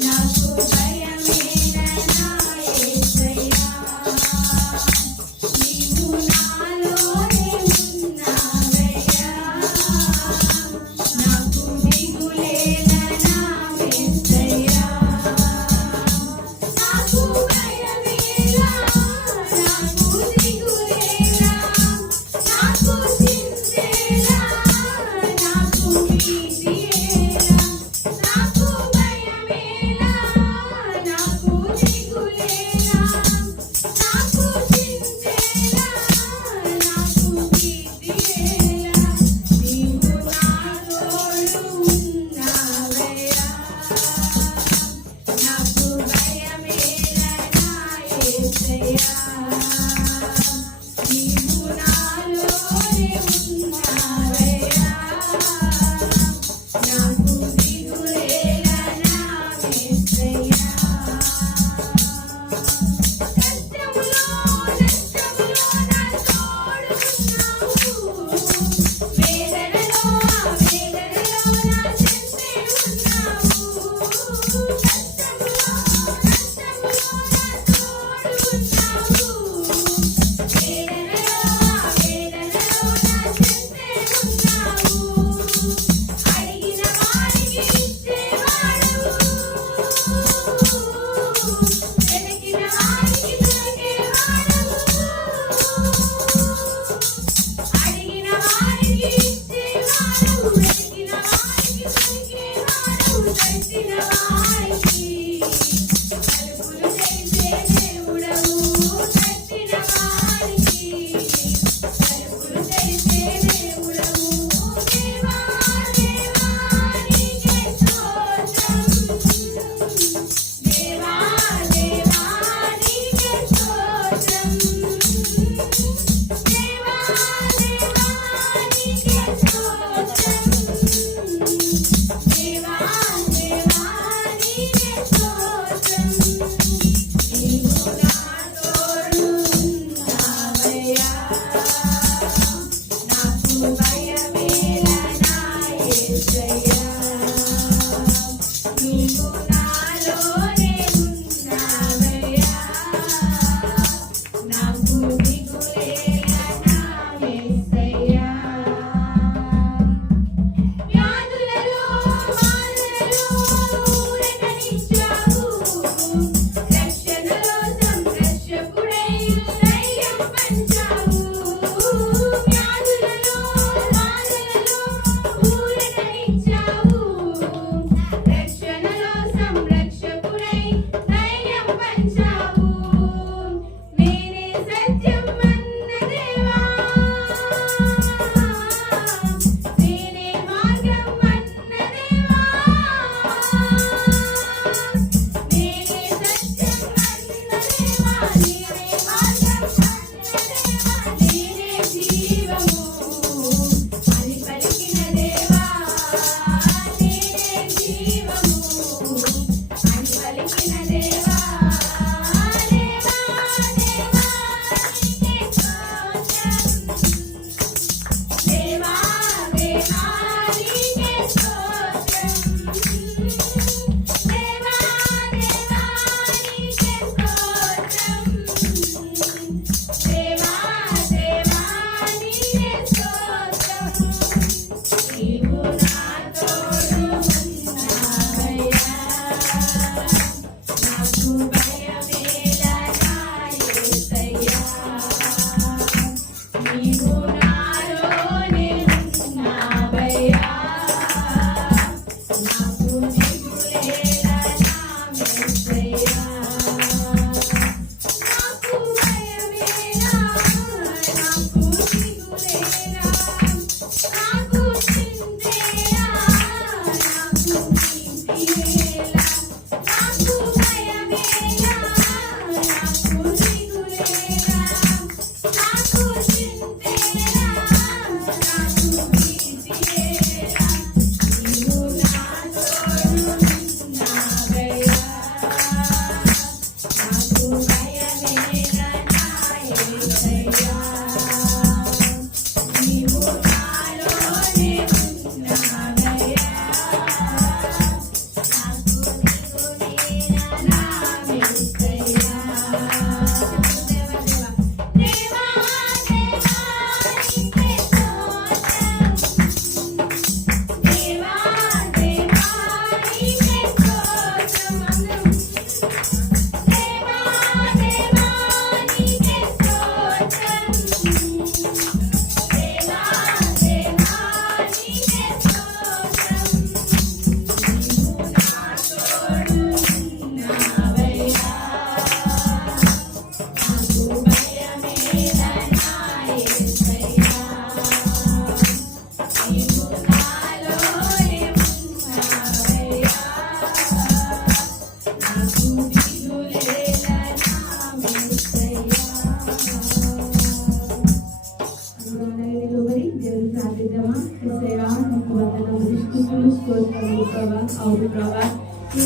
నాకు భయమే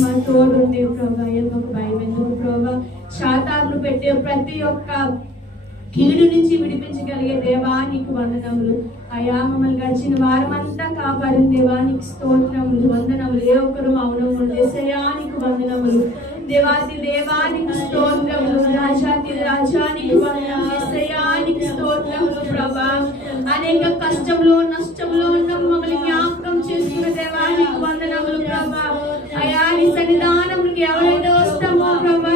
మా తోడుండే ప్రభా ఎందుకు భయం ఎందుకు ప్రభా శాతాలను పెట్టే ప్రతి ఒక్క కీడు నుంచి విడిపించగలిగే దేవానికి వందనములు. అయా మమ్మల్ని గడిచిన వారం అంతా కాపాడిన దేవానికి స్తోత్రములు వందనములు. ఏ ఒక్కరు మౌనం ఉండే శయానికి వందనములు. దేవాది దేవానికి స్తోత్రములు. రాజాతి రాజానికి వందనములు. శయానికి స్తోత్రములు ప్రభా. అనేక కష్టంలో నష్టంలో ఉన్న మమ్మల్ని జ్ఞాపకం చేసుకున్న దేవానికి వందనములు ప్రభా. అయా నీ సన్నిధానమునికి ఎవరైతే వస్తామో ప్రభా,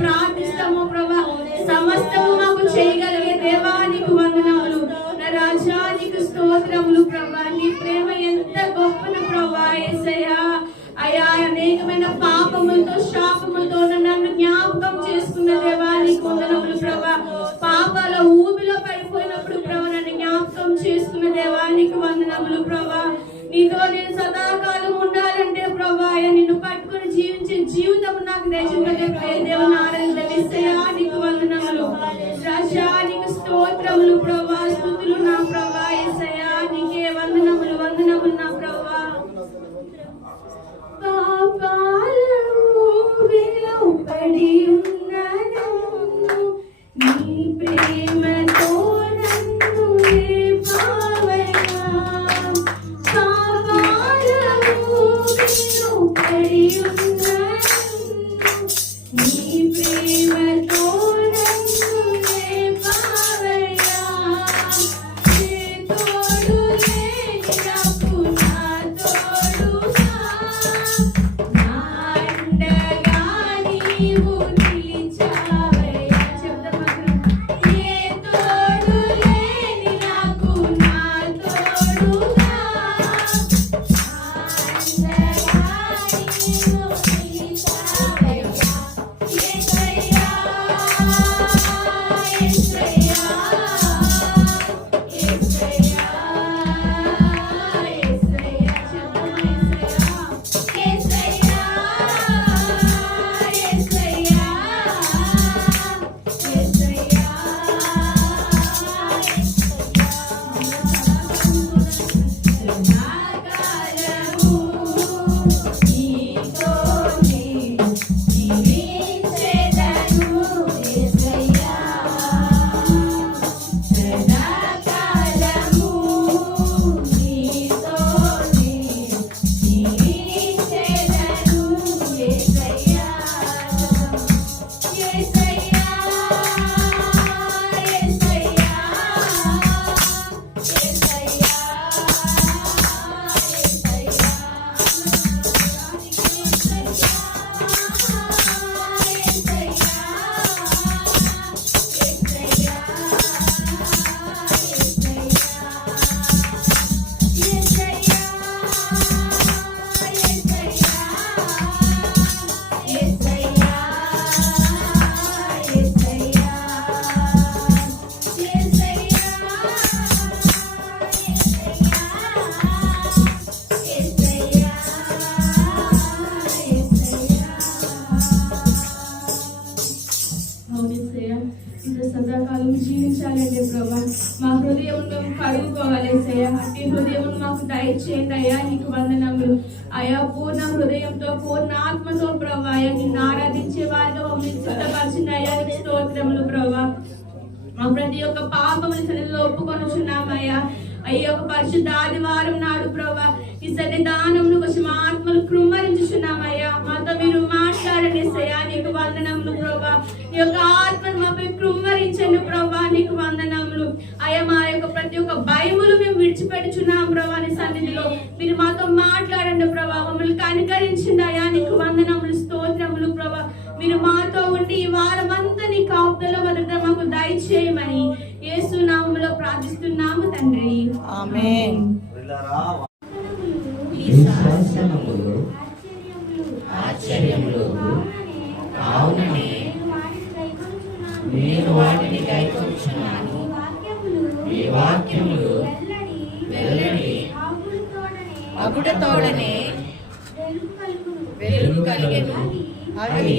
ప్రార్థిస్తామో ప్రభా, సమస్తము మాకు చేయగలిగే దేవానికి వందనములు. నా రాజానికి స్తోత్రములు ప్రభా. నీ ప్రేమ ఎంత గొప్పను ప్రభా యేసయ్యా. అయా అనేకమైన పాపములతో శాపములతో నన్ను జ్ఞాపకం చేసుకున్న దేవానికి వందనములు ప్రభా. పాపాల ఊబిలో పడిపోయినప్పుడు ప్రభా నన్ను జ్ఞాపకం చేసుకున్న దేవానికి వందనములు ప్రభా. నీతో నేను సదాకాలం ఉండాలంటే ప్రభా నిన్ను పట్టుకుని జీవించే జీవితం నాకు దయచేయగలిగే దేవనారాయణ యేసయ్యానికి వందనములు. రాజానికి స్తోత్రములు ప్రభా. స్తుతులు నా ప్రభా యేసయ్యా. నీకే వందనములు వందనములు నా ప్రభా. పాపాల ఊబిలో పడి ఉన్నను నీ ప్రేమతో నన్ను లేపావయ్యా. పాపాల ఊబిలో పడి ఉన్నను నీ ప్రేమతో నన్ను లేపావయ్యా. నీ తోడు లేని నాకు నా తోడుగా నా అండగా నీవు నిలిచావయ్యా. చెప్తాం ఏ తోడు లేని నాకు నా తోడుగా సదాకాలం జీవించాలంటే ప్రభా మా హృదయం మేము కడుగుకోవాలి ఏసయ్యా. అట్టి హృదయం మాకు దయచేయండి అయ్యా. నీకు వందనములు అయా. పూర్ణ హృదయంతో పూర్ణ ఆత్మతో ప్రభా నిన్ను ఆరాధించే వారిగా మమ్మల్ని సిద్ధపరిచింది అయ్యా. నీకు స్తోత్రములు ప్రభా. మా ప్రతి ఒక్క పాపముని సన్నిధిలో ఒప్పుకొనుచున్నామయ్యా. అయ్యో ఒక పరిశుద్ధ ఆదివారం నాడు ప్రభా ఈ సన్నిధానమును కొంచెం ఆత్మలు కృమ్మరించుచున్నామయ్యా. మాతో మీరు మాట్లాడండి సయ్యా. నీకు వందనములు ప్రభా. ఈ యొక్క ఆత్మను మాపై కృమ్మరించండి ప్రభా. నీకు వందనములు అయ్యా. మా యొక్క ప్రతి ఒక్క భయములు మేము విడిచిపెట్టుచున్నాం ప్రభా. నీ సన్నిధిలో మీరు మాతో మాట్లాడండి ప్రభా. మమ్మల్ని కనికరించండి అయ్యా. నీకు వందనములు స్తోత్రములు ప్రభా. మీరు మాతో ఉండి ఈ వారం అంతా నీ కాపుదల భద్రత మాకు దయచేయమని యేసు నామములో ప్రార్థిస్తున్నాము తండ్రి. ఆమేన్. ఆశ్చర్యములు కావుననే నేను వాటిని గైకొనుచున్నాను. ఈ వాక్యములు వెల్లడి అగుటతోడనే వెలుగు కలిగెను. అవి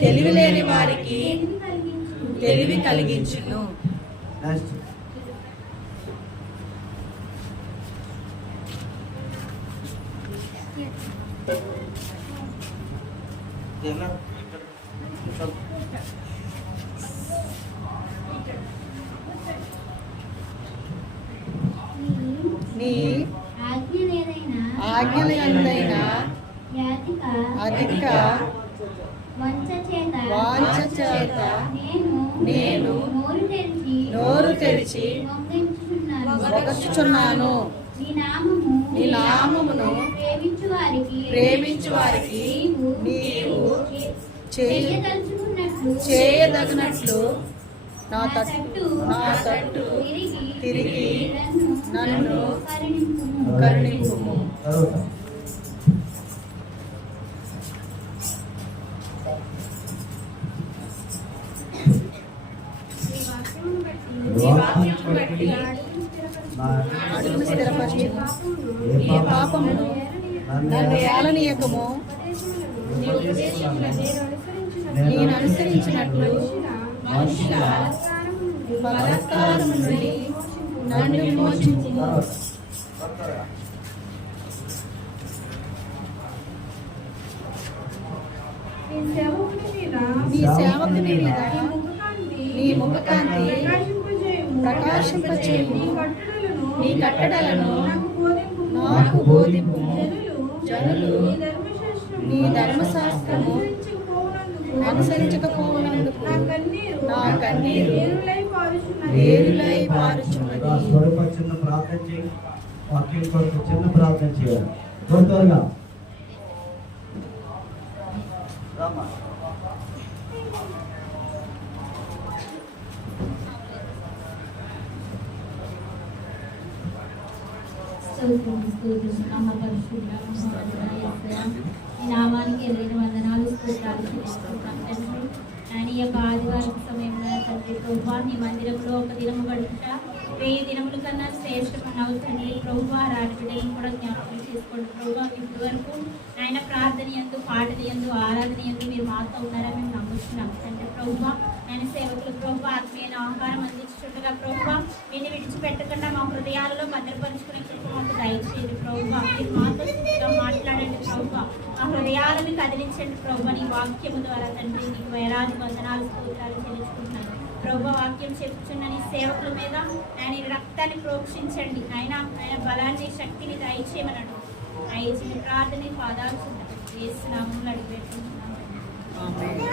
తెలివిలేని వారికి తెలివి కలిగించును. నీ ఆజ్ఞలు ఎంతైనా అధిక వాంఛ చేత నేను నోరు తెరిచి మొగచుచున్నాను. నీ నామమును ప్రేమించు వారికి నీవు చేయదగినట్లు నా తట్టు తిరిగి నన్ను కరుణింపుము. అడుగును స్థిరపరచు. ఏ పాపమును నన్ను ఏలనీయకము. నేను అనుసరించినట్లు మనుషుల బలాత్కారము నుండి నన్ను విమోచించుము. నీ సేవకుని మీద నీ ముఖకాంతి ప్రకాశింపచేయుము. నీ కట్టడలను నాకు బోధింపు. జనులు నీ ధర్మశాస్త్రము అనుసరించకపోవనందుకు నా కన్నీరు వేరులై పారుచున్నది. చిన్న ప్రార్థన చేయాలి. వాక్యం కొరకు చిన్న ప్రార్థన చేయాలి. త్వరగా నామానికి ఎదురైన వందనాలు స్తోత్రాలు చెల్లిస్తున్నాం తండ్రి. ఆయన ఈ యొక్క ఆదివారం సమయంలో తండ్రి ప్రభువా నీ మందిరంలో ఒక దినము గడుపుట 1000 దినముల కన్నా శ్రేష్టమన్నావు తండ్రి. ప్రభువా రాజబిడ్డలను కూడా జ్ఞాపకం చేసుకోండి ప్రభువా. ఇప్పటి వరకు ఆయన ప్రార్థన యందు పాటల యందు ఆరాధన యందు మీరు మాతో ఉన్నారని మేము నమ్ముతున్నాం తండ్రి. ప్రభువా ఆయన సేవకులు ప్రభువా ఆత్మీయ ఆహారం అందించుండగా ప్రభువా వీరిని విడిచిపెట్టకుండా మా హృదయాలలో భద్రపరుచుకునే మాకు దయచేయండి ప్రభువా. మీరు మాతో మాట్లాడండి ప్రభువా. మా హృదయాలను కదిలించండి ప్రభువా. నీ వాక్యము ద్వారా తండ్రి నీకు వేలాది వందనాలు స్తోత్రాలు చెల్లించుకుంటున్నాను ప్రభువా. వాక్యం చెప్పుచున్న నీ సేవకుల మీద ఆయన రక్తాన్ని ప్రోక్షించండి. ఆయన బలాన్ని శక్తిని దయచేయమన్నాడు. దయచేసి ప్రార్థన పాదాలు యేసు నామములో అడిగి పెట్టుకుంటున్నాను.